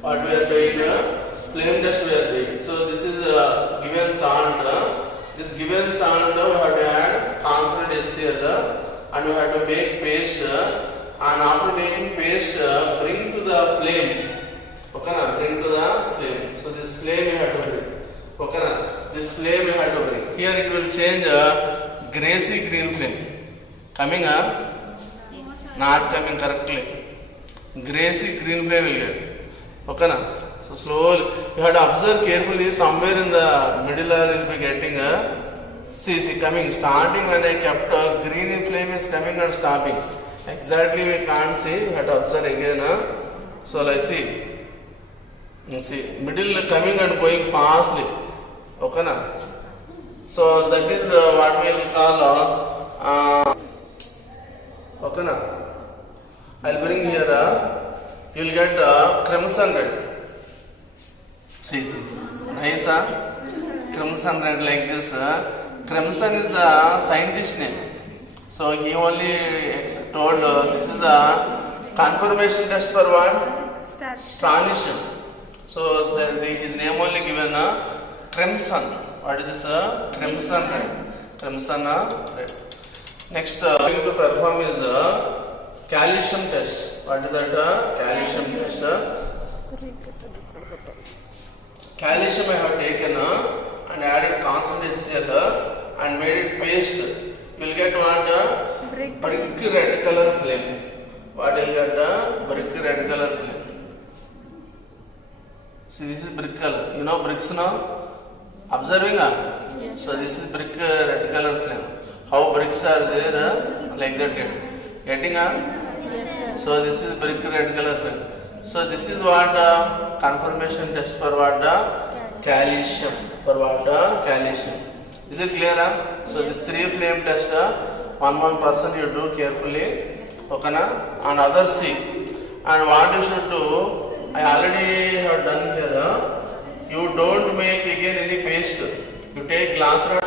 what we are doing, flame test we are doing. So this is given salt. This given salt we have to add concentrate HCl and we have to make paste. And after making paste, bring to the flame. Okay, na? Bring to the flame. So this flame you have to bring. Okay, na? This flame you have to bring. Here it will change grassy green flame. Coming up? Not coming correctly. Grassy green flame will get. Okay, na? So slowly you have to observe carefully. Somewhere in the middle you will be getting see coming. Starting when I kept green flame is coming and stopping. Exactly we can't see. We have to observe again. So let's see. You see middle coming and going fastly. Okay, na? So that is what we will call okay, na? I'll bring here you will get crimson red. See, nice, crimson red like this. Crimson is the scientist name. So he only told this is the confirmation test for what? Transition. So his name only given crimson. What is this? Crimson red. Crimson red. Next going to perform is calcium test. What is that? Calcium test. Calcium I have taken and added concentrate HCl and made it paste. You will get what? Brick red color flame. What will get? Brick red color flame. See, this is brick color. You know bricks now? Observing? Yes. So this is brick red color flame. How bricks are there? Like that. Getting? Yes, so this is brick red color flame. So this is what confirmation test for what? Calcium. For what? Calcium. Is it clear? So this 3 flame test, one person you do carefully. Okay, na? And others see. And what you should do, I already have done here. You don't make again any paste. You take glass rod.